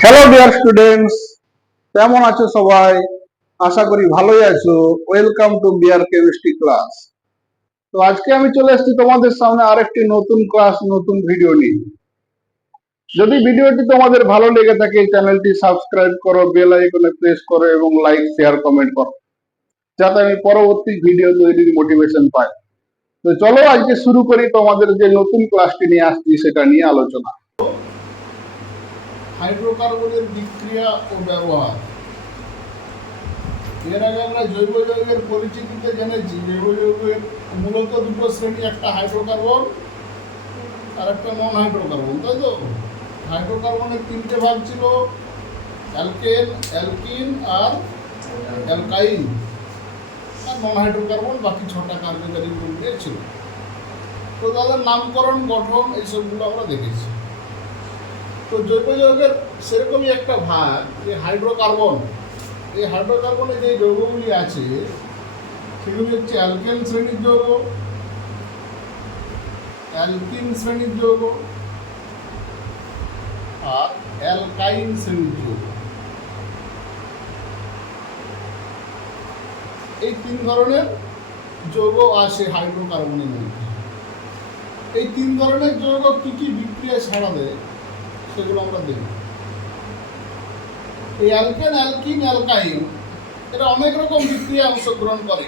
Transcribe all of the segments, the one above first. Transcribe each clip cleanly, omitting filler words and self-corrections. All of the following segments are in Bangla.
হ্যালো ডিয়ার স্টুডেন্টস, কেমন আছো সবাই? আশা করি ভালোই আছো। Welcome to BR chemistry class. তো আজকে আমি চলে এসেছি তোমাদের সামনে আরেকটি নতুন ক্লাস, নতুন ভিডিও নিয়ে। যদি ভিডিওটি তোমাদের ভালো লেগে থাকে, চ্যানেলটি সাবস্ক্রাইব করো, বেল আইকনে প্রেস করো এবং লাইক, শেয়ার, কমেন্ট করো, যাতে আমি পরবর্তী ভিডিও তৈরির মোটিভেশন পাই। তো চলো আজকে শুরু করি, তোমাদের যে নতুন ক্লাসটি নিয়ে আসছি সেটা নিয়ে আলোচনা। হাইড্রোকার্বনের বিক্রিয়া ও ব্যবহার। এর আগে আমরা জৈব যৌগের পরিচিতিতে জেনেছি। জৈব যৌগের মূলত দুটো শ্রেণী, একটা হাইড্রোকার্বন আর একটা নন হাইড্রোকার্বন, তাই তো? হাইড্রোকার্বনের তিনটে ভাগ ছিল, অ্যালকেন, অ্যালকিন আর অ্যালকাইন। আর নন হাইড্রোকার্বন বাকি 6টা কার্যকারী গ্রুপ নিয়ে ছিল। তো তাদের নামকরণ, গঠন এইসবগুলো আমরা দেখেছি। তো জৈব যৌগের সেরকমই একটা ভাগ যে হাইড্রোকার্বন। এই হাইড্রোকার্বনে যে যৌগগুলি আছে সেগুলি হচ্ছে অ্যালকেন শ্রেণীর যৌগ, অ্যালকিন শ্রেণীর যৌগ আর অ্যালকাইন শ্রেণীর যৌগ। এই তিন ধরনের যৌগ আছে হাইড্রোকার্বনের মধ্যে। এই তিন ধরনের যৌগ কী কী বিক্রিয়া ছাড়া দেয় সেগুলো আমরা দেখব। এই অ্যালকেন, অ্যালকিন, অ্যালকাইন এরা অনেক রকম বিক্রিয়া অংশগ্রহণ করে,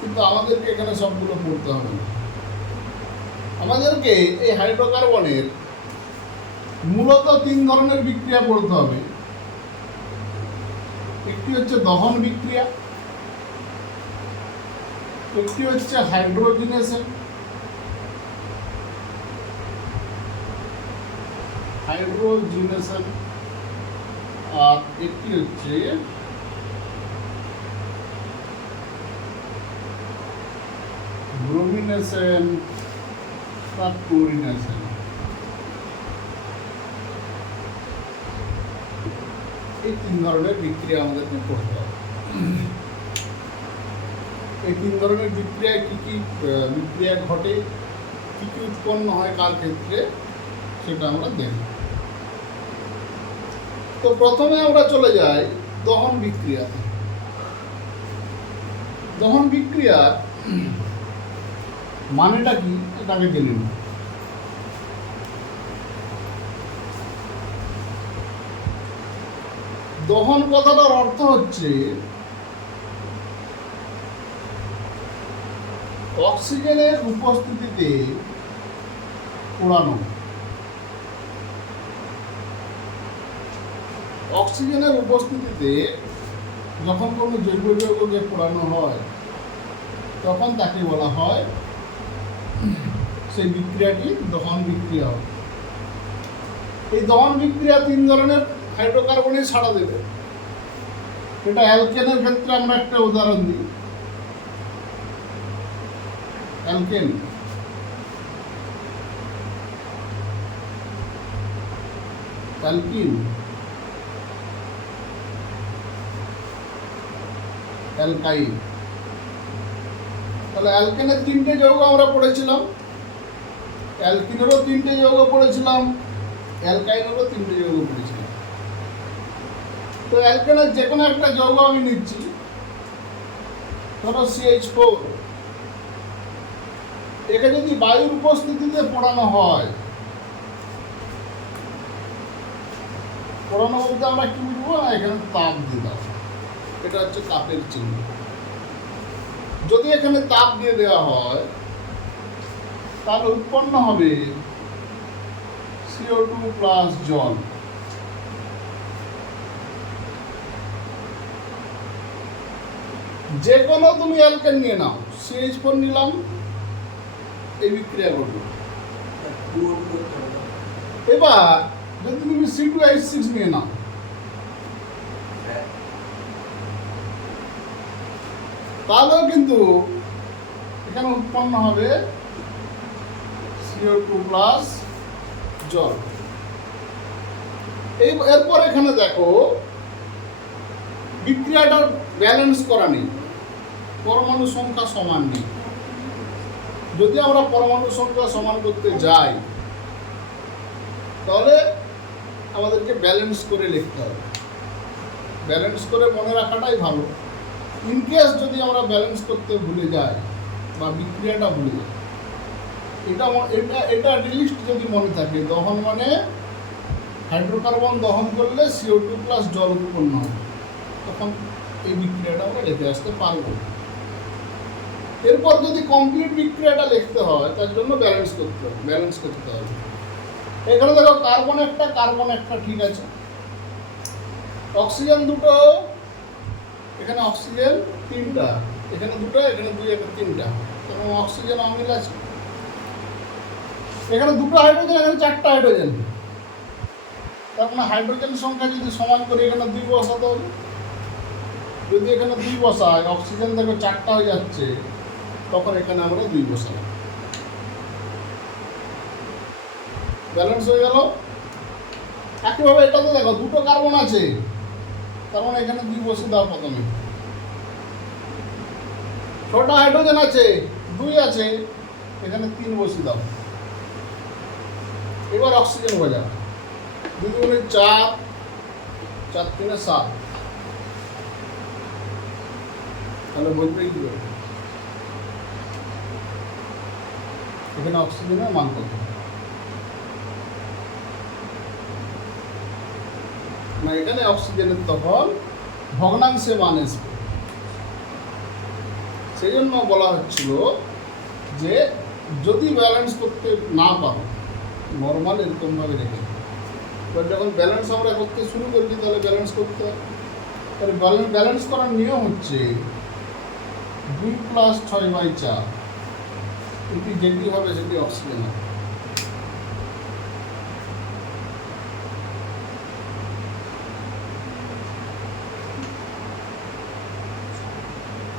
কিন্তু আমাদেরকে এখানে সবগুলো পড়তে হবে না। আমাদেরকে এই হাইড্রোকার্বনের মূলত তিন ধরনের বিক্রিয়া পড়তে হবে। একটি হচ্ছে দহন বিক্রিয়া, একটি হচ্ছে হাইড্রোজিনেশন, আর একটি হচ্ছে ব্রোমিনেশন বা ক্লোরিনেশন। এই তিন ধরনের বিক্রিয়া আমাদেরকে করতে হবে। এই তিন ধরনের বিক্রিয়ায় কী কী বিক্রিয়া ঘটে, কী কী উৎপন্ন হয় কার ক্ষেত্রে, সেটা আমরা দেখব। তো প্রথমে আমরা চলে যাই দহন বিক্রিয়াতে। দহন বিক্রিয়ার মানেটা কি এটাকে জেনে নিন। দহন কথাটার অর্থ হচ্ছে অক্সিজেনের উপস্থিতিতে পোড়ানো। অক্সিজেনের উপস্থিতিতে যখন কোনো জৈব যৌগকে পোড়ানো হয় তখন তাকে বলা হয়, সেই বিক্রিয়াটি দহন বিক্রিয়া হবে। এই দহন বিক্রিয়া তিন ধরনের হাইড্রোকার্বনে ছাড়া দেবে। এটা অ্যালকেনের ক্ষেত্রে আমরা একটা উদাহরণ দিই। Alkane, alkyne, অ্যালকাইন। তাহলে অ্যালকেনের তিনটে যৌগ আমরা পড়েছিলাম, অ্যালকিনেরও তিনটে যৌগ পড়েছিলাম, অ্যালকাইনেরও তিনটে যৌগ পড়েছিলাম। তো অ্যালকেনের যে কোনো একটা যৌগ আমি নিচ্ছি, ধরো CH4। একে যদি বায়ুর উপস্থিতিতে পোড়ানো হয়, পোড়ানো বলতে আমরা কি বুঝবো, না এখানে তাপ দিলাম, এটা হচ্ছে তাপের চিহ্ন। যদি এখানে তাপ দিয়ে দেওয়া হয় তাহলে উৎপন্ন হবে CO2 প্লাস জল। যে কোনো তুমি অ্যালকেন নিয়ে নাও, CH4 নিলাম, এই বিক্রিয়া ঘটবে। এবার যদি তুমি C2H6 নিয়ে নাও, তাহলেও কিন্তু এখানে উৎপন্ন হবে CO2 প্লাস জল। এরপর এখানে দেখো বিক্রিয়াটা ব্যালেন্স করা নেই, পরমাণু সংখ্যা সমান নেই। যদি আমরা পরমাণু সংখ্যা সমান করতে যাই তাহলে আমাদেরকে ব্যালেন্স করে লিখতে হবে। ব্যালেন্স করে মনে রাখাটাই ভালো। ইনকেস যদি আমরা ব্যালেন্স করতে ভুলে যাই বা বিক্রিয়াটা ভুলে যাই, এটা লিস্ট যদি মনে থাকে, দহন মানে হাইড্রোকার্বন দহন করলে CO2 প্লাস জল উৎপন্ন হবে, তখন এই বিক্রিয়াটা আমরা লিখে আসতে পারবো। এরপর যদি কমপ্লিট বিক্রিয়াটা লিখতে হয়, তার জন্য ব্যালেন্স করতে হবে। এখানে দেখো কার্বন একটা ঠিক আছে, অক্সিজেন দুটো, এখানে অক্সিজেন তিনটা, এখানে দুটো, এখানে দুই, এখানে তিনটা, তখন অক্সিজেন অমিল আছে। এখানে দুটো হাইড্রোজেন, এখানে চারটা হাইড্রোজেন, তার মানে হাইড্রোজেন সংখ্যা যদি সমান করি এখানে 2 বসাতে হবে। যদি এখানে 2 বসাই, অক্সিজেন দেখো 4টা হয়ে যাচ্ছে, তখন এখানে আমরা 2 বসাই, ব্যালেন্স হয়ে গেল। একইভাবে এটাতে দেখো দুটো কার্বন আছে, তার মানে এখানে 2 বসিয়ে দাও প্রথমে। 6টা হাইড্রোজেন আছে, 2 আছে, এখানে 3 বসিয়ে দাও। এবার অক্সিজেন হয়ে যাবে 2 গুণে 4, 4 3 7, তাহলে বলবে কি করে এখানে অক্সিজেনের মান কত না, এখানে অক্সিজেনের তখন ভগ্নাংশে মান আসবে। সেই জন্য বলা হচ্ছিল যে যদি ব্যালেন্স করতে না পারো, নর্মাল এরকমভাবে রেখে, এবার যখন ব্যালেন্স আমরা করতে শুরু করছি তাহলে ব্যালেন্স করতে হবে। তাহলে ব্যালেন্স করার নিয়ম হচ্ছে 2 + 6/4, এটি যেটি হবে সেটি অক্সিজেন হবে।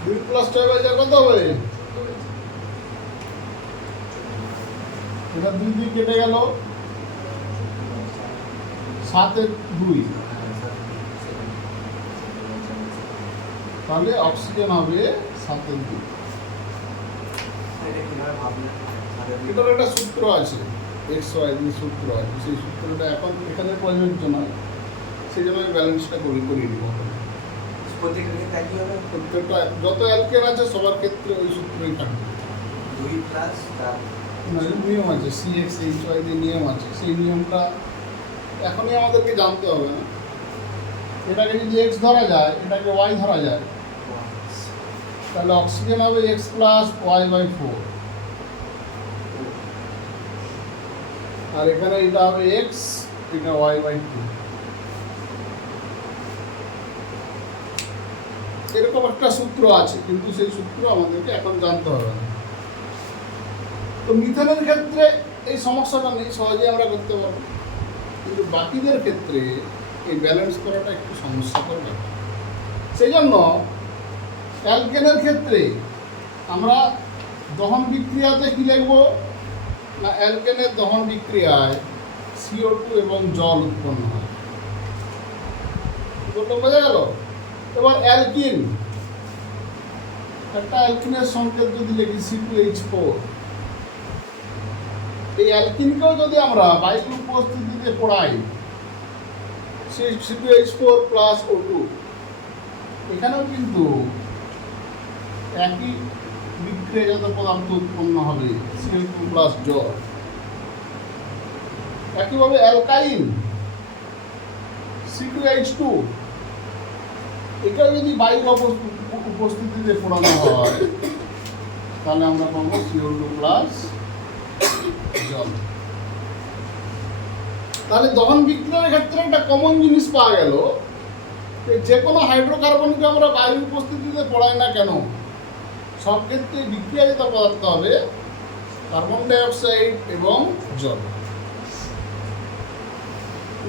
+6/4 কত হবে? এটা 2 2 কেটে গেল, 7 এর 2, তাহলে অক্সিজেন হবে 7 এর 2। এটার একটা সূত্র আছে, XY সূত্র আছে, সেই সূত্রটা এখন এখানে প্রয়োজ্য নয়, সেই জন্য আমি ব্যালেন্সটা করিয়ে দিব। প্রত্যেকটা যত অ্যালকেন আছে সবার ক্ষেত্রে ওই সূত্রই থাকবে। 2 নিয়ম আছে, CXHY যে নিয়ম আছে, সেই নিয়মটা এখনই আমাদেরকে জানতে হবে না। এটাকে যদি X ধরা যায়, এটাকে Y ধরা যায়, তাহলে অক্সিজেন হবে X + Y/4, আর এখানে এটা হবে X, এটা Y/2। এরকম একটা সূত্র আছে, কিন্তু সেই সূত্র আমাদেরকে এখন জানতে হবে না। তো মিথেনের ক্ষেত্রে এই সমস্যাটা নেই, সহজেই আমরা করতে পারবো, কিন্তু বাকিদের ক্ষেত্রে এই ব্যালেন্স করাটা একটু সমস্যাকর ব্যাপার। সেই জন্য অ্যালকেনের ক্ষেত্রে আমরা দহন বিক্রিয়াতে কি লিখব না, অ্যালকেনের দহন বিক্রিয়ায় CO2 এবং জল উৎপন্ন হয়। বোঝা গেল? এবার অ্যালকিন, একটা অ্যালকিনের সংকেত যদি লিখি C2H4, এই অ্যালকিনকেও যদি আমরা বায়ুর উপস্থিতিতে পড়াই, C2H4 + O2, এখানেও কিন্তু একই বিক্রিয়াজাত পদার্থ উৎপন্ন হবে, CO2 প্লাস জল। একইভাবে অ্যালকাইন C2H2, এটাও যদি বায়ুর উপস্থিতিতে পড়ানো হয়, তাহলে আমরা পাবো CO2 প্লাস জল। তাহলে দহন বিক্রিয়ার ক্ষেত্রে একটা কমন জিনিস পাওয়া গেল, যে কোনো হাইড্রোকার্বনকে আমরা বায়ুর উপস্থিতিতে পড়াই না কেন, সব ক্ষেত্রে বিক্রিয়াজাত পদার্থ হবে কার্বন ডাইঅক্সাইড এবং জল।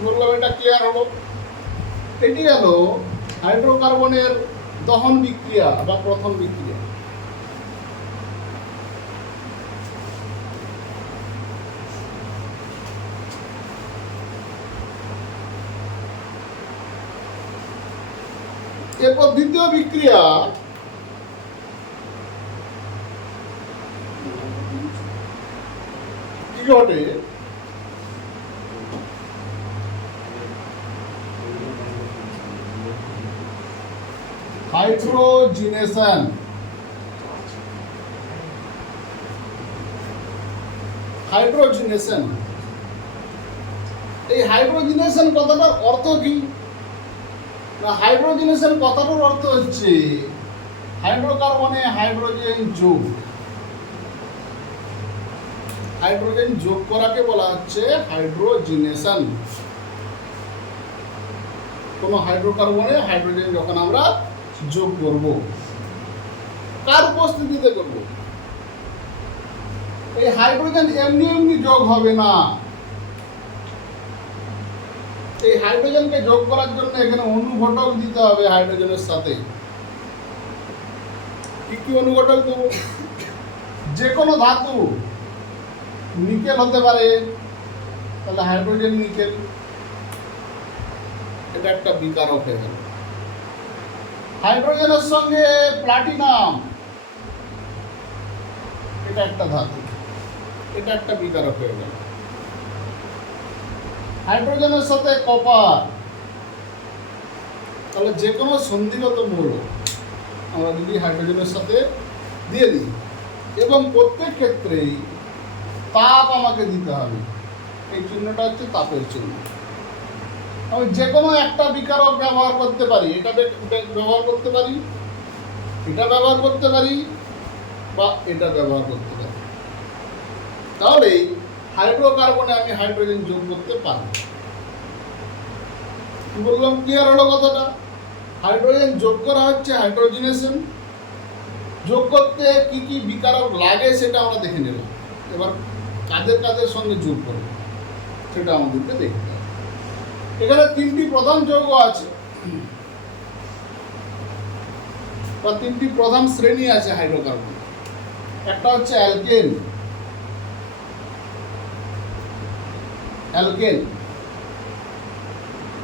বললাম এটা ক্লিয়ার হলো। এটি গেল হাইড্রোকার্বনের দহন বিক্রিয়া বা প্রথম বিক্রিয়া। এরপর দ্বিতীয় বিক্রিয়া, কি ঘটে হাইড্রোজিনেশন। হাইড্রোজিনেশন, এই হাইড্রোজিনেশন কথাটার অর্থ কি? না, হাইড্রোজিনেশন কথাটার অর্থ হচ্ছে হাইড্রোকার্বনে হাইড্রোজেন যোগ। হাইড্রোজেন যোগ করাকে বলা হচ্ছে হাইড্রোজিনেশন। কোন হাইড্রোকার্বনে হাইড্রোজেন যখন আমরা যোগ করব, কার উপস্থিতিতে করব? এই হাইড্রোজেন এমনি এমনি যোগ হবে না। এই হাইড্রোজেনকে যোগ করার জন্য এখানে অনুঘটক দিতে হবে হাইড্রোজেনের সাথে। কি কি অনুঘটক দেব? যে কোনো ধাতু, নিকেল হতে পারে, তাহলে হাইড্রোজেন নিকেল, এটা একটা বিকারক হয়ে গেল। হাইড্রোজেনের সঙ্গে প্লাটিনাম, এটা একটা ধাতু, এটা একটা বিকারক হয়ে গেল। হাইড্রোজেনের সাথে কপার, তাহলে যে কোনো সন্ধিগত মৌল আমরা যদি হাইড্রোজেনের সাথে দিয়ে দিই, এবং প্রত্যেক ক্ষেত্রেই তাপ আমাকে দিতে হবে। এই চিহ্নটা হচ্ছে তাপের চিহ্ন। আমি যে কোনো একটা বিকারক ব্যবহার করতে পারি, এটা ব্যবহার করতে পারি, এটা ব্যবহার করতে পারি, বা এটা ব্যবহার করতে পারি। তাহলে হাইড্রোকার্বনে আমি হাইড্রোজেন যোগ করতে পারি। কি বললাম, ক্লিয়ার হলো কথাটা? হাইড্রোজেন যোগ করা হচ্ছে হাইড্রোজিনেশন। যোগ করতে কি কি বিকারক লাগে সেটা আমরা দেখে নিলাম। এবার কাদের কাদের সঙ্গে যোগ করব সেটা আমাদেরকে দেখতে হবে। এখানে তিনটি প্রধান যৌগ আছে, বা তিনটি প্রধান শ্রেণী আছে হাইড্রোকার্বন। একটা হচ্ছে অ্যালকেন। অ্যালকেন,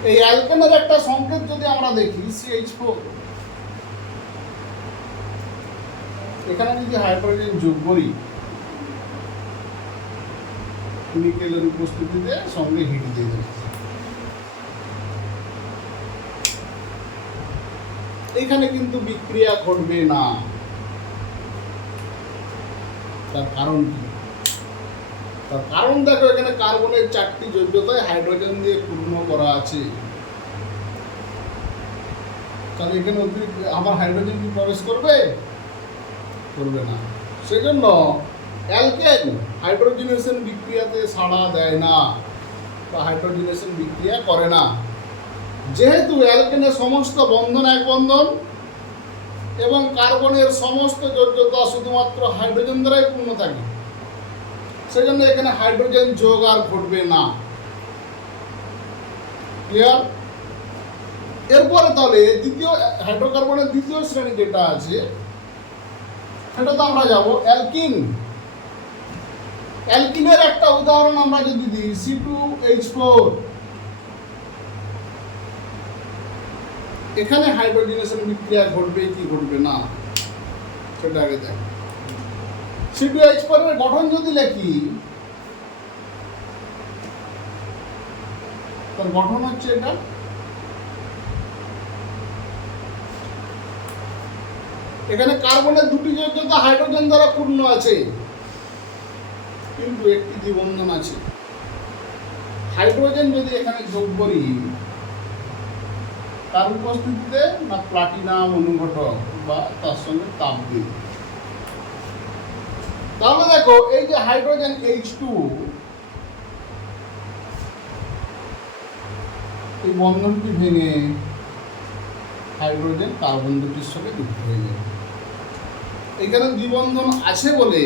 এই অ্যালকেনের একটা সংকেত যদি আমরা দেখি CH4, এখানে যদি হাইড্রোজেন যোগ করি নিকেলের উপস্থিতিতে সঙ্গে হিট দিয়ে দেবে, এখানে কিন্তু বিক্রিয়া ঘটবে না। তার কারণ কি? তার কারণ দেখো, এখানে কার্বনের 4টি যোগ্যতায় হাইড্রোজেন দিয়ে পূর্ণ করা আছে। তাহলে এখানে আমার হাইড্রোজেন কি প্রবেশ করবে? করবে না। সেজন্য অ্যালকেন হাইড্রোজিনেশন বিক্রিয়াতে সাড়া দেয় না, বা হাইড্রোজিনেশন বিক্রিয়া করে না। যেহেতু অ্যালকেনের সমস্ত বন্ধন এক বন্ধন এবং কার্বনের সমস্ত যোগ্যতা শুধুমাত্র হাইড্রোজেন দ্বারাই পূর্ণ থাকে, সেজন্য এখানে হাইড্রোজেন যোগ আর ঘটবে না। ক্লিয়ার? এরপরে তাহলে দ্বিতীয় হাইড্রোকার্বনের দ্বিতীয় শ্রেণী যেটা আছে সেটাতে আমরা যাব অ্যালকিন। অ্যালকিনের একটা উদাহরণ আমরা যদি দিই C2H4, এখানে হাইড্রোজিনেশন বিক্রিয়া ঘটবে কি ঘটবে না সেটা আগে দেখ। C2H4 এর গঠন যদি লিখি, তার গঠন হচ্ছে এটা। এখানে কার্বনের দুটি যোগ্যতা হাইড্রোজেন দ্বারা পূর্ণ আছে, কিন্তু একটি দ্বিবন্ধন আছে। হাইড্রোজেন যদি এখানে যোগ করি, তার উপস্থিতিতে না প্লাটিনাম অনুঘটক বা তার সঙ্গে তাপ দিই, তাহলে দেখো এই যে হাইড্রোজেন H2, এই বন্ধনটি ভেঙে হাইড্রোজেন কার্বন দুটির সঙ্গে যুক্ত হয়ে যাবে। এখানে দ্বিবন্ধন আছে বলে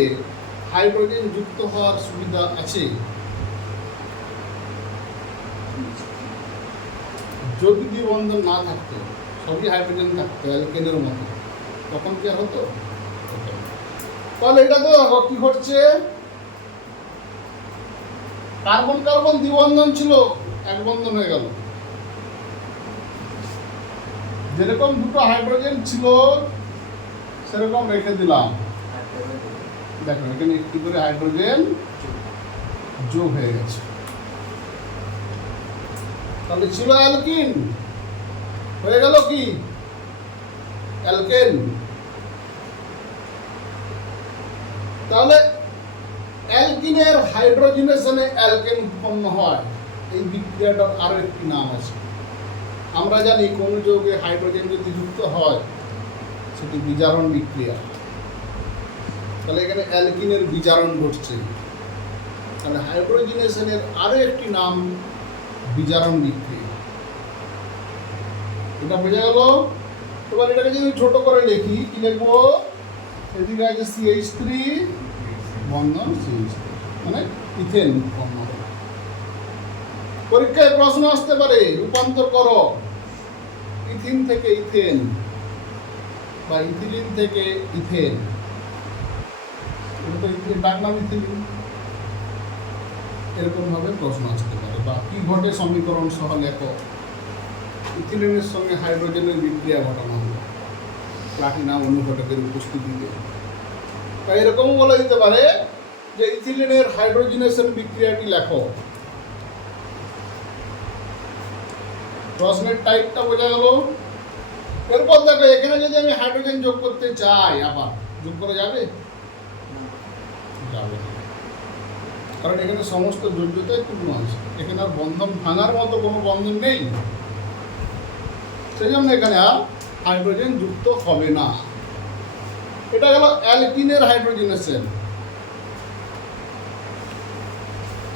হাইড্রোজেন যুক্ত হওয়ার সুবিধা আছে। যদি দ্বিবন্ধন না থাকতো, সবই হাইড্রোজেন থাকতো অ্যালকেনের মতো, তখন কি হতো? তাহলে এটা তো কি ঘটছে, কার্বন কার্বন দ্বিবন্ধন ছিল, এক বন্ধন হয়ে গেল। যেরকম দুটো হাইড্রোজেন ছিল সেরকম রেখে দিলাম। দেখো এখানে একটি করে হাইড্রোজেন যোগ হয়ে গেছে। তাহলে ছিল অ্যালকিন, হয়ে গেল কি অ্যালকেন। তাহলে অ্যালকিনের হাইড্রোজেনেশনে অ্যালকেন উৎপন্ন হয়, এই বিক্রিয়াটার আরো একটি নাম আছে। আমরা জানি কোন যৌগে হাইড্রোজেন যদি যুক্ত হয় সেটি বিজারণ বিক্রিয়া। তাহলে এখানে অ্যালকিনের বিজারণ ঘটছে, তাহলে হাইড্রোজেনেশনের আরো একটি নাম বিজারণ বিক্রিয়া। এটা বোঝা গেল। এবার এটাকে যদি ছোট করে লিখি, কি লিখবো? এদিকে আছে CH3 বন্ধন CH3, মানে ইথেন উৎপন্ন হবে। পরীক্ষায় প্রশ্ন আসতে পারে, রূপান্তর করো ইথিন থেকে ইথেন বা ইথিলিন থেকে ইথেন। এটা তো ইথিলিন, ডাক নাম ইথিলিন। এরকম ভাবে প্রশ্ন আসতে পারে। বা কি ঘটে সমীকরণ সহ লেখো। ইথিলিনের সঙ্গে হাইড্রোজেনের বিক্রিয়া ঘটানো হলো প্লাটিনাম অনুঘটকের উপস্থিতিতে। বা এরকমও বলা যেতে পারে যে ইথিলিনের হাইড্রোজেনেশন বিক্রিয়াটি লেখো। প্রশ্নের টাইপটা বোঝা গেল। এরপর দেখো, এখানে যদি আমি হাইড্রোজেন যোগ করতে চাই, আবার যোগ করা যাবে? যাবে না। কারণ এখানে সমস্ত যোগ্যতাই পূর্ণ আছে, এখানে আর বন্ধন ভাঙার মতো কোনো বন্ধন নেই, সেই জন্য এখানে আর হাইড্রোজেন যুক্ত হবে না। এটা গেল অ্যালকিনের হাইড্রোজেনেশন।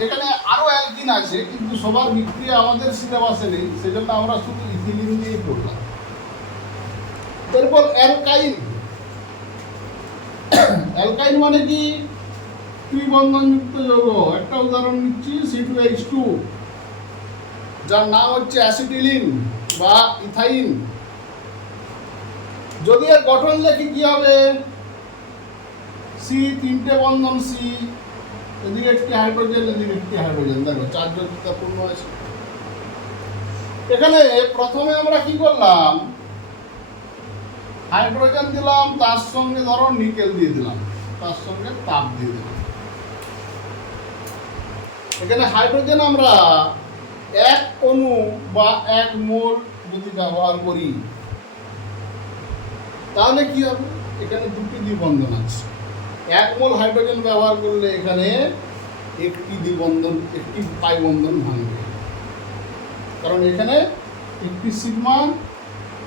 এখানে আরো অ্যালকিন আছে, কিন্তু সবার বিক্রিয়া আমাদের সিলেবাসে নেই, সেজন্য আমরা শুধু ইথিলিন নিয়ে পড়লাম। এরপর অ্যালকাইন। অ্যালকাইন মানে কি? ত্রিবন্ধনযুক্ত যৌগ। একটা উদাহরণ নিচ্ছি, C2H2, যার নাম হচ্ছে অ্যাসিটিলিন বা ইথাইন। যদি এর গঠন লেখি কি হবে? সি, তিনটে বন্ধন সি, এদিকে একটি হাইড্রোজেন, এদিকে একটি হাইড্রোজেন। দেখো চার যোগ্যতা পূর্ণ আছে। এখানে প্রথমে আমরা কি করলাম? হাইড্রোজেন দিলাম, তার সঙ্গে ধরো নিকেল দিয়ে দিলাম, তার সঙ্গে তাপ দিয়ে দিলাম। এখানে হাইড্রোজেন আমরা এক অণু বা এক মোল যদি ব্যবহার করি তাহলে কি হবে? এখানে দুটি দ্বিবন্ধন আছে। এক মোল হাইড্রোজেন ব্যবহার করলে এখানে একটি দ্বিবন্ধন, একটি পাই বন্ধন ভাঙবে, কারণ এখানে একটি সিগমা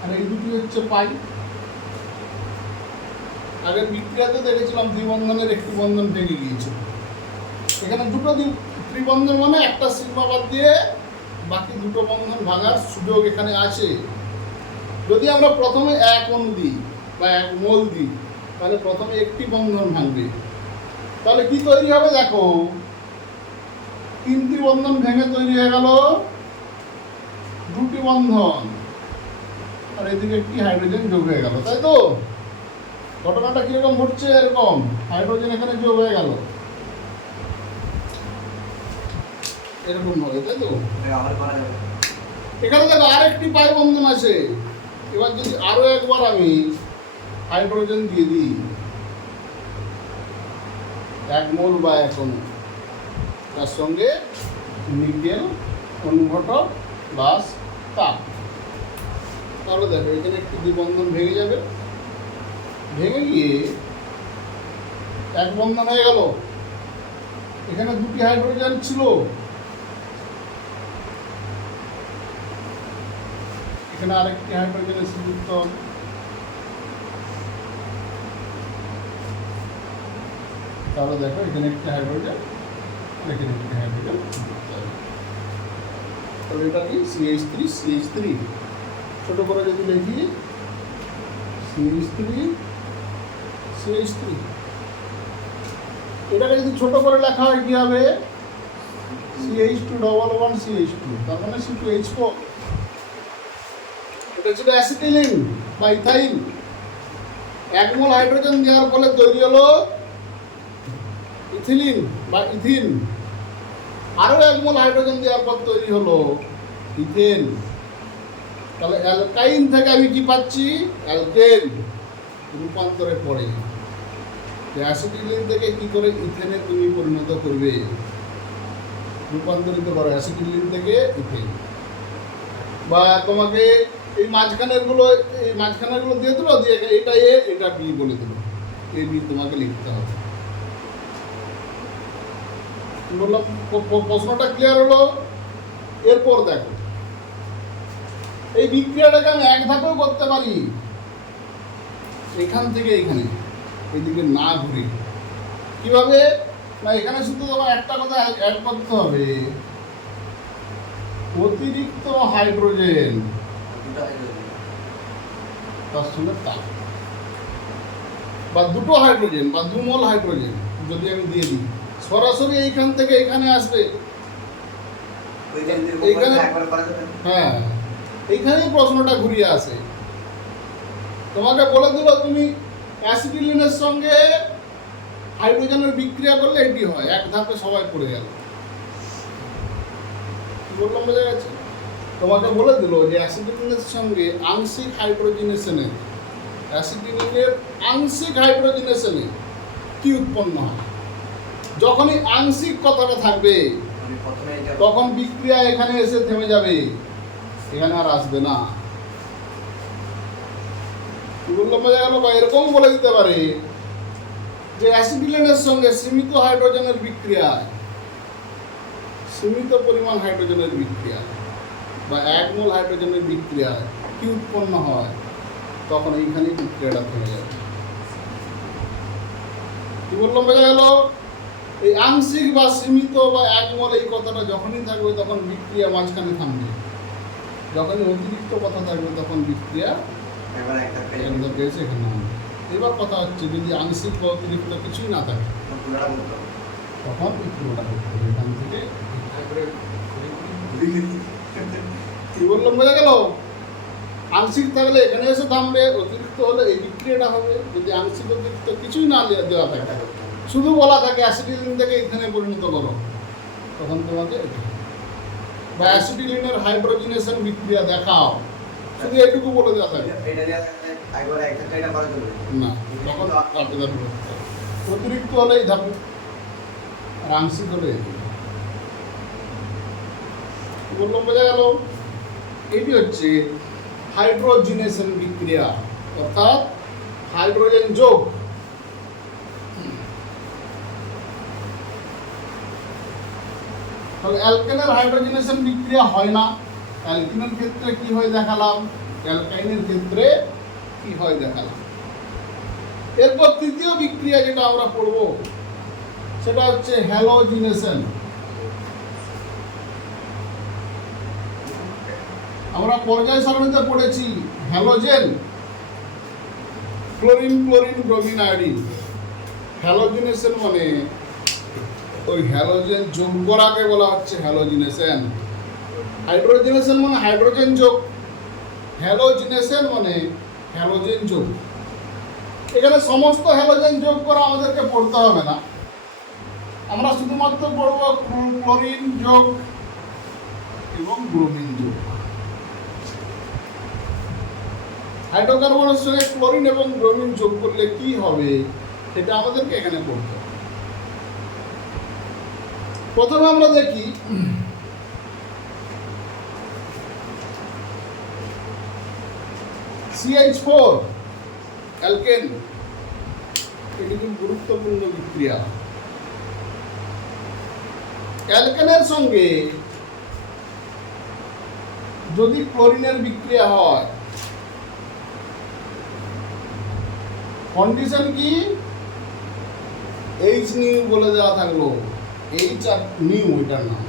আর এই দুটি হচ্ছে পাই। আগের বিক্রিয়াতে দেখেছিলাম দ্বিবন্ধনের একটি বন্ধন ভেঙে গিয়েছে। এখানে দুটো ত্রিবন্ধন মানে একটা সিগমা বাদ দিয়ে বাকি দুটো বন্ধন ভাঙার সুযোগ এখানে আছে। যদি আমরা প্রথমে এক অণু দিই বা এক মোল দিই, তাহলে প্রথমে একটি বন্ধন ভাঙবে। তাহলে কি তৈরি হবে? দেখো, তিনটি বন্ধন ভেঙে তৈরি হয়ে গেল দুটি বন্ধন, আর এদিকে একটি হাইড্রোজেন যোগ হয়ে গেল, তাই তো? ঘটনাটা কিরকম ঘটছে? এরকম হাইড্রোজেন এখানে যোগ হয়ে গেল এরকম ভাবে, তাই তো? এখানে দেখো আরেকটি পাই বন্ধন আছে। এবার যদি আরো একবার আমি হাইড্রোজেন দিয়ে দিই, এক মোল বা এক অণু, তার সঙ্গে নিকেল অনুঘটক প্লাস তাপ, তাহলে দেখো এখানে একটি দ্বিবন্ধন ভেঙে যাবে, ভেঙে গিয়ে এক বন্ধন হয়ে গেল। এখানে দুটি হাইড্রোজেন ছিল, এখানে আরেকটি হাইড্রোজেন এসে যুক্ত, তাহলে দেখো এখানে একটি হাইড্রোজেন, এখানে একটি হাইড্রোজেন, তাহলে এটা কি CH3 ছোট করে যদি লিখি CH3 এটাকে যদি ছোট করে লেখা হয় কি হবে? CH211CH2, তার মানে C2H4। এটা ছিল অ্যাসিটিলিন বা ইথাইন। এক মোল হাইড্রোজেন দেওয়ার ফলে তৈরি হলো ইথিলিন বা ইথিন। আরো এক মোল হাইড্রোজেন দেওয়ার পর তৈরি হলো ইথেন। তাহলে অ্যালকাইন থেকে আমি কি পাচ্ছি? অ্যালকেন। রূপান্তরে পড়ে অ্যাসিটিলিন থেকে কি করে ইথেনে তুমি পরিণত করবে? রূপান্তরিত করো অ্যাসিটিলিন থেকে ইথেন। বা তোমাকে এই মাঝখানের গুলো দিয়ে দিল, দিয়ে এটা এ এটা বি বলে দিল, এ বি তোমাকে লিখতে হবে। বললাম প্রশ্নটা ক্লিয়ার হলো। এরপর দেখো, এই বিক্রিয়াটাকে আমি এক ধাপেও করতে পারি, এখান থেকে এখানে এইদিকে না ঘুরে। কিভাবে না, এখানে শুধু তোমার একটা কথা অ্যাড করতে হবে, অতিরিক্ত হাইড্রোজেন তার সঙ্গে তাপ, বা দুটো হাইড্রোজেন বা দুমল হাইড্রোজেন যদি আমি দিয়ে দিই, সরাসরি এইখান থেকে এখানে আসবে। হ্যাঁ, এইখানেই প্রশ্নটা ঘুরিয়ে আসে। তোমাকে বলে দিল তুমি অ্যাসিটিলিনের সঙ্গে হাইড্রোজেনের বিক্রিয়া করলে এটি হয়, এক ধাপে সবাই পড়ে গেল। কি বললাম, বোঝা গেছে? তোমাকে বলে দিল যে অ্যাসিটিলিনের সঙ্গে আংশিক হাইড্রোজেনেশনে, অ্যাসিটিলিনের আংশিক হাইড্রোজেনেশনে কি উৎপন্ন হয়। যখনই আংশিক কথাটা থাকবে তখন বিক্রিয়া এখানে এসে থেমে যাবে, এখানে আর আসবে না। কি বললাম, বোঝা গেল? বা এরকম বলে দিতে পারে যে অ্যাসিটিলিনের সঙ্গে সীমিত হাইড্রোজেনের বিক্রিয়ায়, সীমিত পরিমাণ হাইড্রোজেনের বিক্রিয়া বা 1 মোল হাইড্রোজেনের বিক্রিয়ায় কি উৎপন্ন হয়, তখন এইখানেই বিক্রিয়াটা থেমে যাবে। কি বললাম, বোঝা গেল? এই আংশিক বা সীমিত বা 1 মোল এই কথাটা যখনই থাকবে তখন বিক্রিয়া মাঝখানে থামবে, যখনই অতিরিক্ত কথা থাকবে তখন বিক্রিয়া এখানে নামবে। এবার কথা হচ্ছে, যদি আংশিক বা অতিরিক্ত কিছুই না থাকে তখন বিক্রিয়াটা করতে হবে এখান থেকে। কি বললাম, বোঝা গেল? আংশিক থাকলে এখানে এসে থামবে, অতিরিক্ত হলে এই বিক্রিয়াটা হবে। যদি আংশিক অতিরিক্ত কিছুই না দেওয়া থাকে, শুধু বলা থাকে অ্যাসিটিলিন থেকে ইথেনে পরিণত করো, তখন তোমাকে বা অ্যাসিটিলিনের হাইড্রোজেনেশন বিক্রিয়া দেখাও, শুধু এটুকু বলে দেওয়া থাকে না, তখন অতিরিক্ত হলে এই ধাপে, আর আংশিক হলে বললাম, বোঝা গেল? এটি হচ্ছে হাইড্রোজেনেশন বিক্রিয়া, অর্থাৎ হাইড্রোজেন যোগ। তাহলে অ্যালকেনের হাইড্রোজেনেশন বিক্রিয়া হয় না, অ্যালকিনের ক্ষেত্রে কি হয় দেখালাম, অ্যালকাইনের ক্ষেত্রে কি হয় দেখালাম। এরপর তৃতীয় বিক্রিয়া যেটা আমরা পড়ব সেটা হচ্ছে হ্যালোজিনেশন। আমরা পর্যায় সারণীতে পড়েছি halogen, chlorine, chlorine, bromine, iodine. Halogenation মানে ওই হ্যালোজেন যোগ করাকে বলা হচ্ছে হ্যালোজিনেশন। হাইড্রোজেনেশন মানে হাইড্রোজেন যোগ, হ্যালোজিনেশন মানে হ্যালোজেন যোগ। এখানে সমস্ত হ্যালোজেন যোগ করা আমাদেরকে পড়তে হবে না, আমরা শুধুমাত্র পড়ব ক্লোরিন যোগ এবং ব্রোমিন যোগ। হাইড্রোকার্বনের সঙ্গে ক্লোরিন এবং ব্রোমিন যোগ করলে কি হবে সেটা আমাদেরকে এখানে পড়তে হবে। প্রথমে আমরা দেখি CH4 অ্যালকেন, এটি খুব গুরুত্বপূর্ণ বিক্রিয়া। অ্যালকেনের সঙ্গে যদি ক্লোরিনের বিক্রিয়া হয়, কন্ডিশন কি, এইচ নিউ বলে দেওয়া থাকলো, এইচ আর নিউ এটার নাম।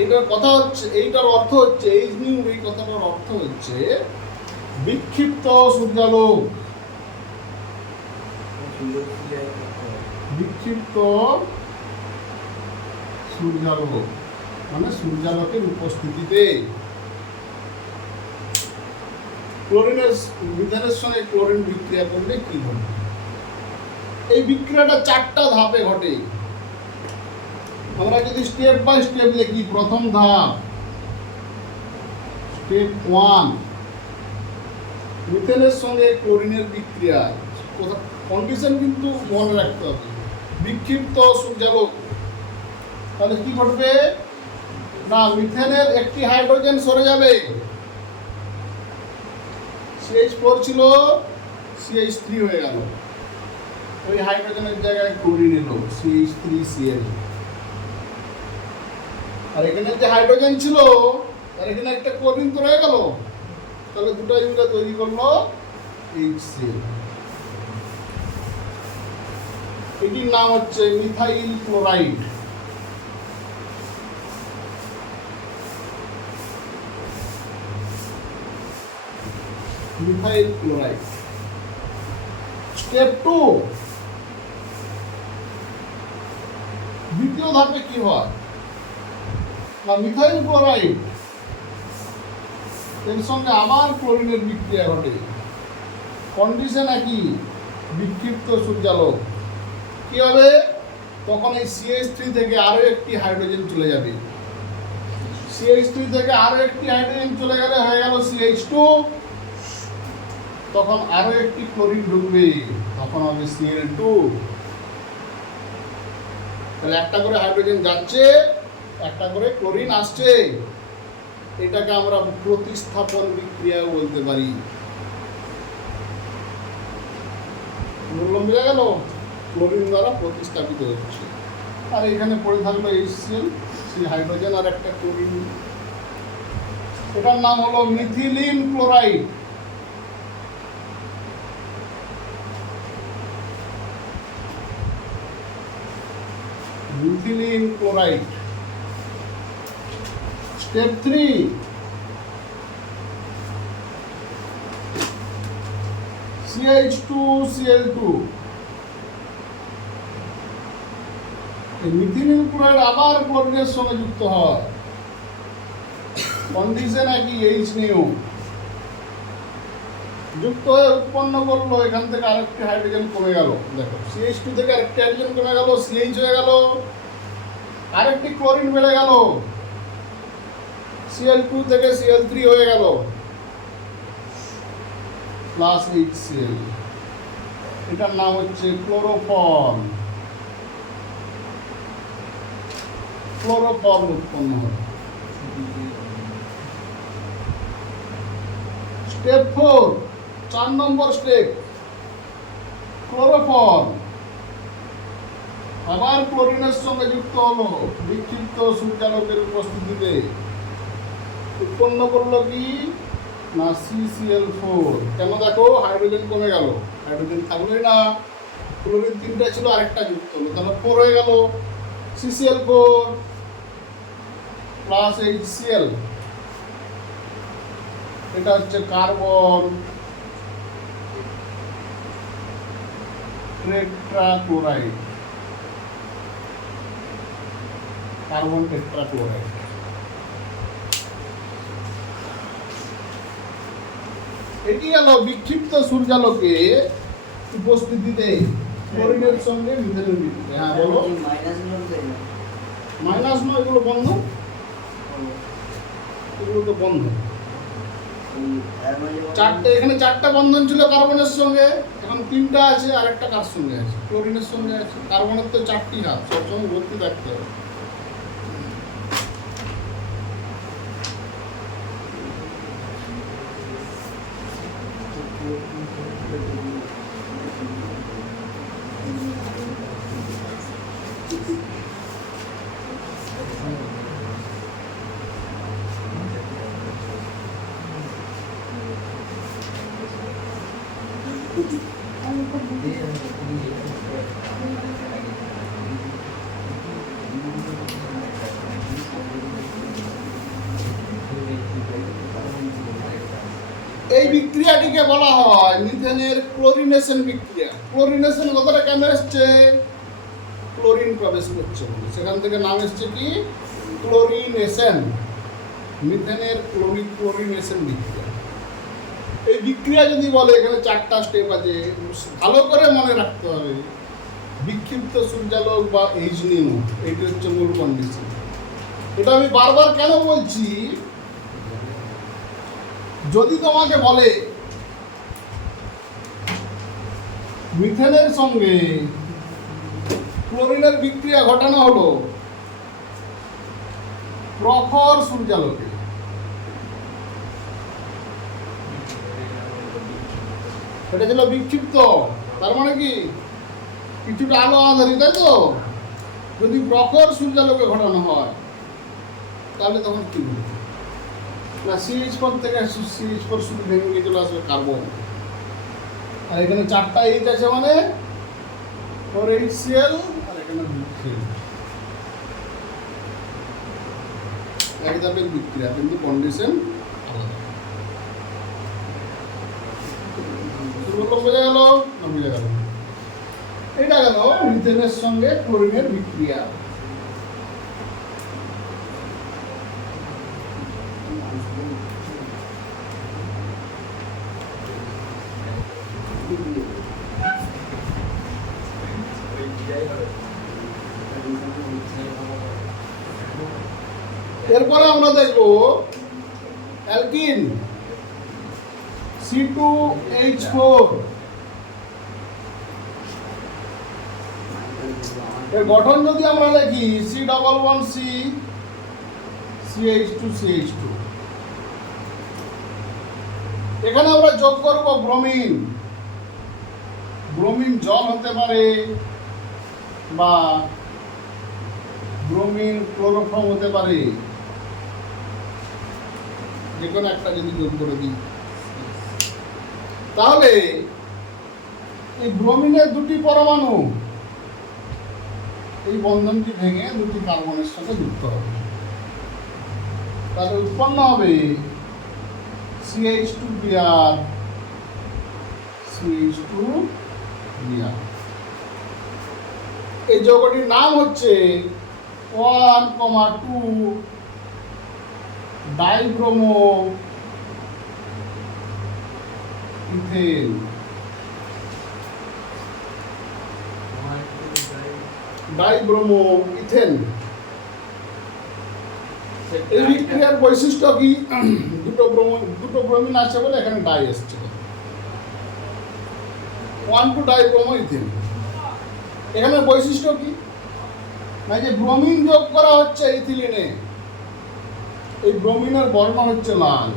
এইটার কথা হচ্ছে, এইটার অর্থ হচ্ছে এইচ নিউ, এই কথাটার অর্থ হচ্ছে বিক্ষিপ্ত সূর্যালোক। বিক্ষিপ্ত সূর্যালোক মানে সূর্যালোকের উপস্থিতিতে ক্লোরিনের মিথেনের সঙ্গে ক্লোরিন বিক্রিয়া করলে কি ঘটে। এই বিক্রিয়াটা 4টা ধাপে ঘটে। আমরা যদি স্টেপ বাই স্টেপ দেখি, প্রথম ধাপ স্টেপ 1, মিথেনের সঙ্গে ক্লোরিনের বিক্রিয়া। কন্ডিশন কিন্তু মনে রাখতে হবে, বিক্ষিপ্ত সূর্যালোক। তাহলে কি ঘটবে না, মিথেনের একটি হাইড্রোজেন সরে যাবে, CH4 ছিল, CH3 হয়ে গেল, ওই হাইড্রোজেনের জায়গায় ক্লোরিন এলো, CH3Cl। আর এখানে যে হাইড্রোজেন ছিল আর এখানে একটা ক্লোরিন তো রয়ে গেল, তাহলে দুটো মিলে তৈরি করলো HCl। এটির নাম হচ্ছে methyl chloride. Methyl chloride. Step 2, দ্বিতীয় ধাপে কি হয় না, মিথাইল ক্লোরাইড এর সঙ্গে আবার ক্লোরিনের বিক্রিয়া ঘটে। কন্ডিশন একই, বিক্ষিপ্ত সূর্যালোক। কি হবে, তখন এই CH3 থেকে আরো একটি হাইড্রোজেন চলে যাবে, CH3 থেকে আরো একটি হাইড্রোজেন চলে গেলে হয়ে গেল CH2, তখন আরো একটি ক্লোরিন ঢুকবে, তখন হবে Cl2। তাহলে একটা করে হাইড্রোজেন যাচ্ছে, একটা করে ক্লোরিন আসছে, এটাকে আমরা প্রতিস্থাপন বিক্রিয়া বলতে পারি। বললাম বোঝা গেল, ক্লোরিন দ্বারা প্রতিস্থাপিত হচ্ছে। আর এখানে পড়ে থাকলো HCl, সেই হাইড্রোজেন আর একটা ক্লোরিন, এটার নাম হলো methylene chloride. Methylene chloride. Step 3, CH2Cl2। এই মিথিলিন ক্লোরাইড আবার ক্লোরিনের সঙ্গে যুক্ত হয়, কন্ডিশন একই, H নিউ যুক্ত হয়ে উৎপন্ন করলো, এখান থেকে আরেকটি হাইড্রোজেন কমে গেল। দেখো, CH2 থেকে আরেকটি হাইড্রোজেন কমে গেল, CH হয়ে গেল, আরেকটি ক্লোরিন বেড়ে গেল, Cl2 থেকে Cl3 হয়ে গেল, প্লাস HCl। এটার নাম হচ্ছে ক্লোরোফর্ম। ক্লোরোফর্ম উৎপন্ন হয়। স্টেপ 4, 4 নম্বর স্টেপ, ক্লোরোফর্ম আবার ক্লোরিনের সঙ্গে যুক্ত হলো, বিক্ষিপ্ত সূর্যালোকের উপস্থিতিতে উৎপন্ন করলো কি না, CCl4। কেন, দেখো হাইড্রোজেন কমে গেল, হাইড্রোজেন থাকলোই না, ক্লোরিন 3টা ছিল, আরেকটা যুক্ত হলো, তাহলে 4 হয়ে গেল, CCl4 প্লাস HCl। এটা হচ্ছে কার্বন টেট্রাক্লোরাইড, কার্বন টেট্রাক্লোরাইড। এটি হলো বিক্ষিপ্ত সূর্যালোকে উপস্থিতিতে ক্লোরিনের সঙ্গে মিথেনের বিক্রিয়া। হ্যাঁ বলো। মাইনাস নয়, এগুলো বন্ধ, এগুলো তো বন্ধ। চারটে, এখানে 4টা বন্ধন ছিল কার্বনের সঙ্গে, এখন 3টা আছে, আর একটা কার সঙ্গে আছে, ক্লোরিনের সঙ্গে আছে। কার্বনের তো 4টি হাত, সবসময় ভর্তি থাকতে হবে। এই বিক্রিয়াটিকে বলা হয় মিথেনের ক্লোরিনেশন বিক্রিয়া। ক্লোরিনেশন কথাটা কেন এসছে, ক্লোরিন প্রবেশ করছে, সেখান থেকে নাম এসছে কি, ক্লোরিনেশন। মিথেনের ক্লোরিনেশন বিক্রিয়া। এই বিক্রিয়া যদি বলে, এখানে 4টা স্টেপ আছে, ভালো করে মনে রাখতে হবে। বিক্ষিপ্ত সূর্যালোক বা H নিউ, এটি হচ্ছে মূল কন্ডিশন। এটা আমি বারবার কেন বলছি, যদি তোমাকে বলে মিথেনের সঙ্গে ক্লোরিনের বিক্রিয়া ঘটানো হলো প্রখর সূর্যালোকে, এটা ছিল বিক্ষিপ্ত, তার মানে কি কিছুটা আলো আঁধারি, তাই তো? যদি প্রখর সূর্যালোকে ঘটানো হয় তাহলে তখন কি হবে না, CH4 থেকে CH4 শুধু ভেঙে গিয়ে চলে আসবে কার্বন। আর এখানে 4টা H আছে মানে 4HCl, আর এখানে 2HCl। এক ধাপের বিক্রিয়া, কিন্তু কন্ডিশন আলাদা। বোঝা গেল না? বোঝা গেল। এটা গেল মিথেনের সঙ্গে ক্লোরিনের বিক্রিয়া। এরপরে আমরা দেখব অ্যালকিন C2H4। এর গঠন যদি আমরা লিখি C11C CH2CH2, এখানে আমরা যোগ করব ব্রোমিন। ব্রোমিন জল হতে পারে বা ব্রোমিন ক্লোরোফর্ম হতে পারে, যে কোনো একটা যদি যোগ করে দিই, তাহলে এই ব্রোমিনের দুটি পরমাণু এই বন্ধনটি ভেঙে দুটি কার্বনের সাথে যুক্ত হবে। তাহলে উৎপন্ন হবে CH2Br CH2Br। এই যৌগটির নাম হচ্ছে 1,2 ডাইব্রোমো ইথেন। Dibromo ethane. এই বিক্রিয়ার বৈশিষ্ট্য কি? দুটো ব্রোমিন আছে বলে এখানে ডাই এসছে। 1,2 ডাইব্রোমো ইথেন। এখানে বৈশিষ্ট্য কি? না, যে ব্রোমিন যোগ করা হচ্ছে ইথিলিনে, এই ব্রোমিনের বর্ণ হচ্ছে লাল,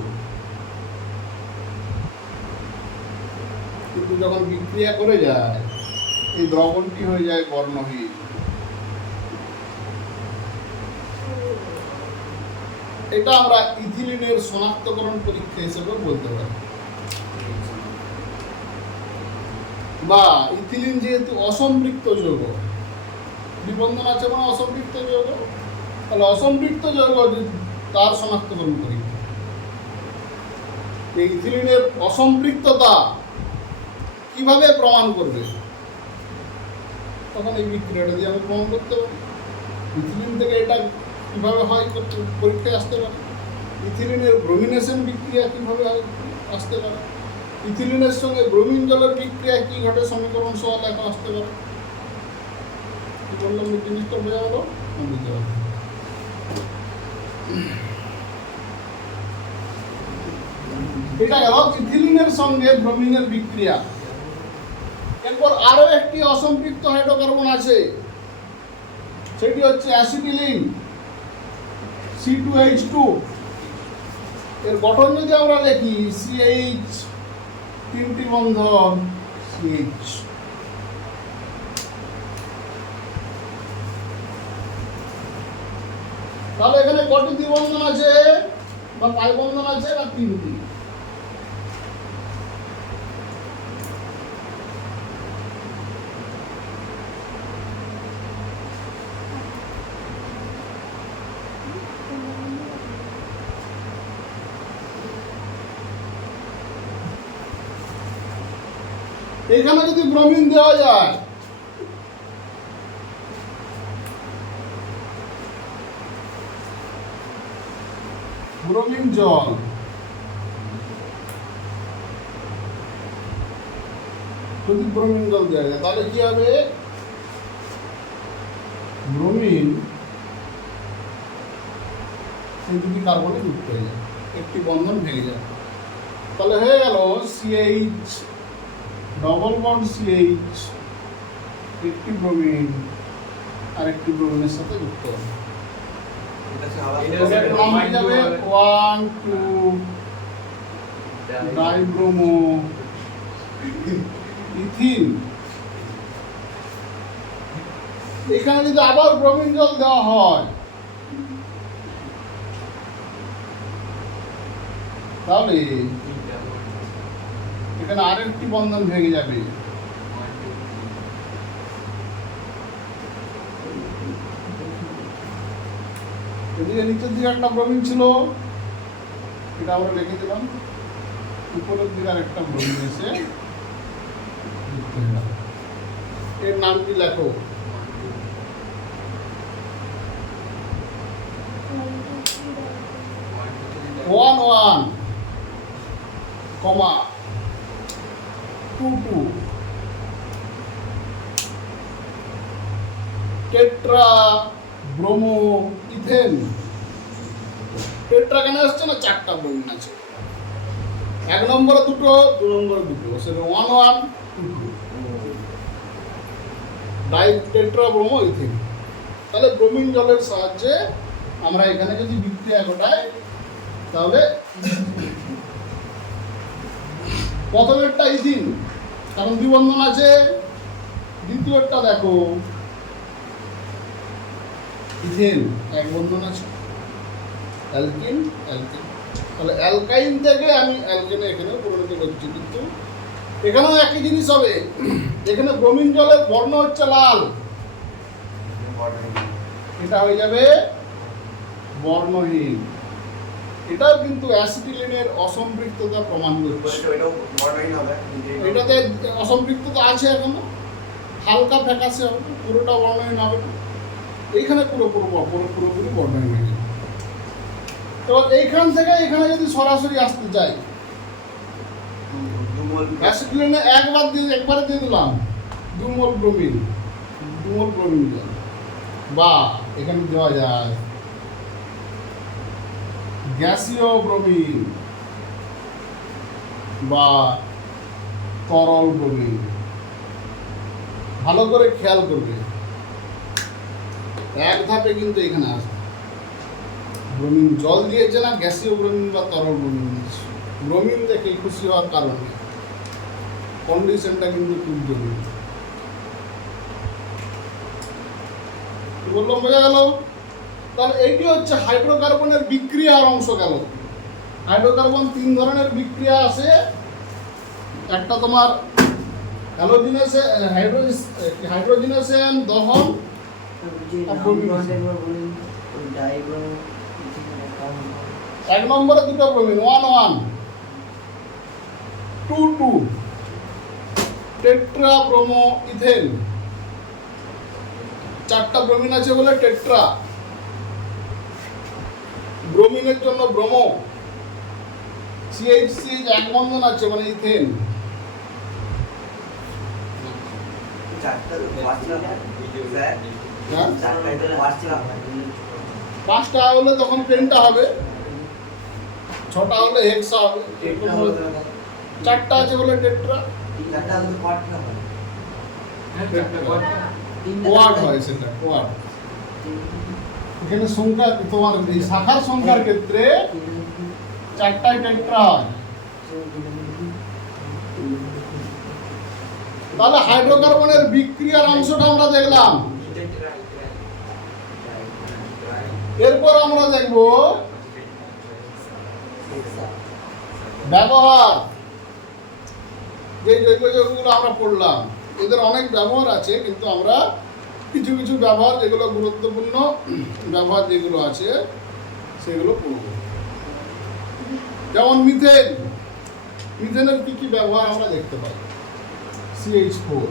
কিন্তু যখন বিক্রিয়া করে যায় এই দ্রবণটি হয়ে যায় বর্ণহীন। এটা আমরা ইথিলিনের শনাক্তকরণ পরীক্ষা হিসেবে বলতে পারি। বা ইথিলিন যেহেতু অসম্পৃক্ত যৌগ, নিবন্ধন আছে মানে অসম্পৃক্ত যৌগ, তাহলে অসম্পৃক্ত যৌগ তার শনাক্তকরণ পরীক্ষা। এই ইথিলিনের অসম্পৃক্ততা কিভাবে প্রমাণ করবে? তখন এই বিক্রিয়াটা দিয়ে আমি প্রমাণ করতে পারি। ইথিলিন থেকে এটা কিভাবে হয় পরীক্ষায় আসতে পারে। ইথিলিনের ব্রোমিনেশন বিক্রিয়া কিভাবে আসতে পারে। ইথিলিনের সঙ্গে ব্রোমিন জলের বিক্রিয়া কি ঘটে সমীকরণ সহ লেখা আসতে পারে। কি বললাম, এই জিনিসটা বোঝা গেল? বুঝতে পারছি। এটা গেল ইথিলিনের সঙ্গে ব্রোমিনের বিক্রিয়া। এরপর আরো একটি অসম্পৃক্ত হাইড্রোকার্বন আছে, সেটি হচ্ছে অ্যাসিটিলিন C2H2। এর গঠন যদি আমরা লিখি CH, 3টি বন্ধন CH। তাহলে এখানে কটি দ্বিবন্ধন আছে বা পাই বন্ধন আছে? না, 3টি। এখানে যদি ব্রোমিন দেওয়া যায়, ব্রোমিন জল, যদি ব্রোমিন জল দেওয়া যায় তাহলে কি হবে? ব্রোমিন এই দুটি কার্বনে যুক্ত হয়ে যায়, একটি বন্ধন ভেঙে যায়। তাহলে হয়ে গেল CH ডবল বন্ড CH, একটি ব্রোমিন আর একটি ব্রোমিনের সাথে যুক্ত হবে। নাম হয়ে যাবে 1,2 ডাইব্রোমো ইথিন। এখানে যদি আবার ব্রোমিন জল দেওয়া হয় তাহলে এখানে আরেকটি বন্ধন ভেঙে যাবে। এদিকে নিচের দিকে একটা ব্রোমিন ছিল, এটা আমরা লিখে দিলাম, উপরের দিকে আরেকটা ব্রোমিন এসে যুক্ত হয়ে গেল। এর নামটি লেখো। One one comma 2 2 tetra bromo ethane. Tetra কেন আসছে না, চারটা ব্রোমিন আছে, 1 নম্বরে দুটো, 2 নম্বরে দুটো, সেটা 1 1 2 2 ডাই টেট্রা ব্রোমো ইথেন। তাহলে ব্রোমিন জলের সাহায্যে আমরা এখানে যদি বিক্রিয়া ঘটাই তাহলে প্রথমেরটা ইথিন, কারণ দ্বিবন্ধন আছে। দ্বিতীয়টা দেখো ইথেন, এক বন্ধন আছে, অ্যালকিন অ্যালকিন। তাহলে অ্যালকাইন থেকে আমি অ্যালকেনে এখানে পরিণত করছি, কিন্তু এখানেও একই জিনিস হবে। এখানে ব্রোমিন জলের বর্ণ হচ্ছে লাল, এটা হয়ে যাবে বর্ণহীন। এটাও কিন্তু অ্যাসিটিলিনের অসম্পৃক্ততা প্রমাণ করছে। এটাতে অসম্পৃক্ততা আছে এখনো, হালকা ফ্যাকাশে হবে, পুরোটা বর্ণহীন হবে না। এইখানে পুরোপুরি বর্ণহীন হয়ে যাবে। তো এইখান থেকে এখানে যদি সরাসরি আসতে চাই, অ্যাসিটিলিনে একবারে দিয়ে দিলাম 2 মোল ব্রোমিন, 2 মোল ব্রোমিন জল, বা এখানে দেওয়া যায় গ্যাসীয় ব্রোমিন বা তরল ব্রোমিন। ভালো করে খেয়াল করবে, এক ধাপে কিন্তু এখানে আসবে। ব্রোমিন জল দিয়েছে না গ্যাসীয় ব্রোমিন বা তরল ব্রোমিন দিয়েছে। ব্রোমিন দেখে খুশি হওয়ার কারণে কন্ডিশনটা কিন্তু খুব জরুরি। কি বললাম, বোঝা গেল? তাহলে এইটি হচ্ছে হাইড্রোকার্বনের বিক্রিয়ার অংশ গেল। হাইড্রোকার্বন 3 ধরনের বিক্রিয়া আছে। একটা তোমার হাইড্রোজেনেশন দহন, এক নম্বরে দুটো ব্রোমিন 1 1 2 2 টেট্রা ব্রোমো ইথেন। 4টা ব্রোমিন আছে বলে টেট্রা। ব্রোমিনের জন্য ব্রোমো, CH এক বন্ধন আছে মানে ইথেন। পাঁচটা হলে তখন পেন্টা হবে, 6টা হলে হেক্সা হবে। 4টা আছে বলে টেট্রা। কোয়াড হয়, সেটা কোয়াড। এখানে সংখ্যা তোমার এই শাখার সংখ্যার ক্ষেত্রে 4টাই টেট্রা হয়। তাহলে হাইড্রোকার্বনের বিক্রিয়ার অংশটা আমরা দেখলাম। এরপর আমরা দেখব ব্যবহার। যে জৈব যৌগগুলো আমরা পড়লাম, এদের অনেক ব্যবহার আছে, কিন্তু আমরা কিছু কিছু ব্যবহার, যেগুলো গুরুত্বপূর্ণ ব্যবহার যেগুলো আছে সেগুলো পড়ব। যেমন মিথেন। মিথেনের কি কি ব্যবহার আমরা দেখতে পাই। CH4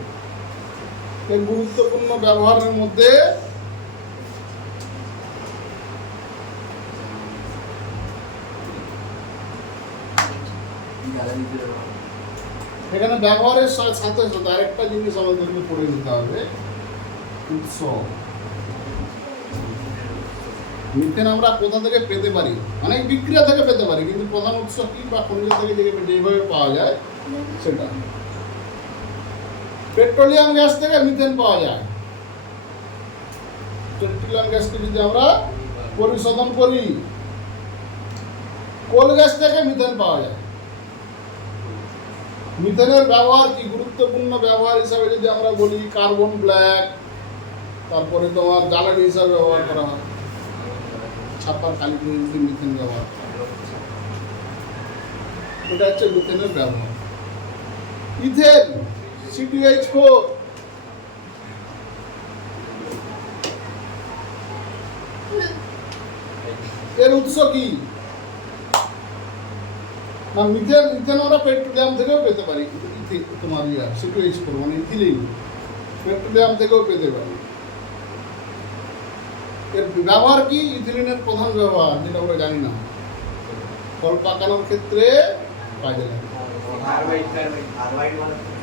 এর গুরুত্বপূর্ণ ব্যবহারের মধ্যে এখানে ব্যবহারের সাথে সাথে আরেকটা জিনিস আমাদেরকে পড়ে নিতে হবে, উৎস। মিথেন আমরা কোথা থেকে পেতে পারি? অনেক বিক্রিয়া থেকে পেতে পারি, কিন্তু প্রধান উৎস কি বা খনিজ থেকে যেভাবে পাওয়া যায় সেটা। পেট্রোলিয়াম গ্যাস থেকে মিথেন পাওয়া যায়। পেট্রোলিয়াম গ্যাসকে যদি আমরা পরিশোধন করি, কোল গ্যাস থেকে মিথেন পাওয়া যায়। মিথেনের ব্যবহার কি, গুরুত্বপূর্ণ ব্যবহার হিসাবে যদি আমরা বলি, কার্বন ব্ল্যাক, তারপরে তোমার জ্বালানি হিসাবে ব্যবহার করা হয়, ছাপার কালি পর্যন্ত মিথেন ব্যবহার করা হয়। এটা হচ্ছে মিথেনের ব্যবহার। ইথেন C2H4, এর উৎস কি না, মিথেন আমরা পেট্রোলিয়াম থেকেও পেতে পারি। তোমার C2H4 মানে ইথিলিন পেট্রোলিয়াম থেকেও পেতে পারি। এর ব্যবহার কি, ইথিলিনের প্রধান ব্যবহার যেটা আমরা জানি না, ফল পাকানোর ক্ষেত্রে কাজে লাগে।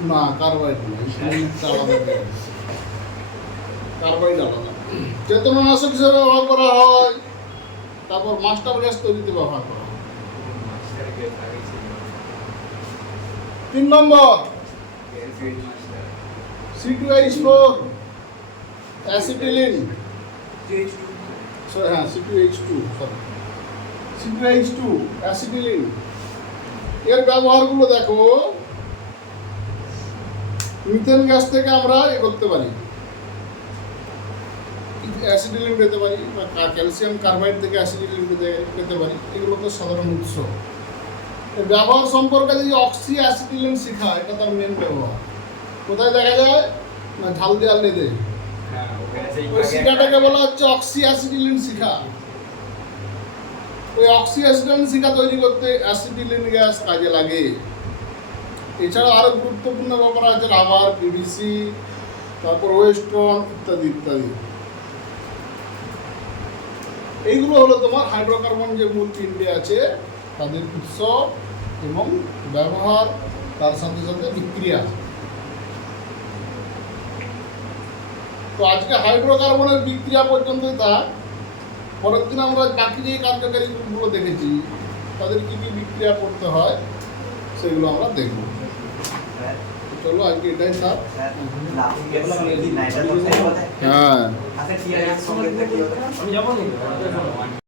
না, কার্বাইড না, ইথিলিনটা আলাদা গ্যাস। কার্বাইড আলাদা। চেতনানাশক হিসেবে ব্যবহার করা হয়, তারপর মাস্টার গ্যাস তৈরিতে ব্যবহার করা হয়। 3 নম্বর C2H4 অ্যাসিটিলিন, হ্যাঁ C2H2 অ্যাসিটিলিন। এর ব্যবহারগুলো দেখো, মিথেন গ্যাস থেকে আমরা করতে পারি, অ্যাসিটিলিন পেতে পারি, বা ক্যালসিয়াম কার্বাইড থেকে অ্যাসিটিলিন পেতে পারি। এগুলো তো সাধারণ উৎস। এর ব্যবহার সম্পর্কে যদি অক্সি অ্যাসিটিলিন শিখা, এটা তার মেন ব্যবহার। কোথায় দেখা যায় না, ঝাল দেওয়াল লেদে ওই শিখাটাকে বলা হচ্ছে অক্সি অ্যাসিটিলিন শিখা। ওই অক্সি অ্যাসিটিলিন শিখা তৈরি করতে অ্যাসিটিলিন গ্যাস কাজে লাগে। এছাড়া আরো গুরুত্বপূর্ণ ব্যাপার আছে রাবার, পিভিসি, তারপর ওয়েস্টন ইত্যাদি ইত্যাদি। এইগুলো হলো তোমার হাইড্রোকার্বন যে মূল 3টে আছে, তাদের উৎস এবং ব্যবহার, তার সাথে সাথে বিক্রিয়া। তো আজকে হাইড্রোকার্বনের বিক্রিয়া পর্যন্তই থাক। পরের দিন আমরা বাকি যে কার্যকারী গ্রুপগুলো দেখেছি, তাদের কি কি বিক্রিয়া করতে হয় সেগুলো আমরা দেখব। চলো আজকে এটাই থাক। হ্যাঁ।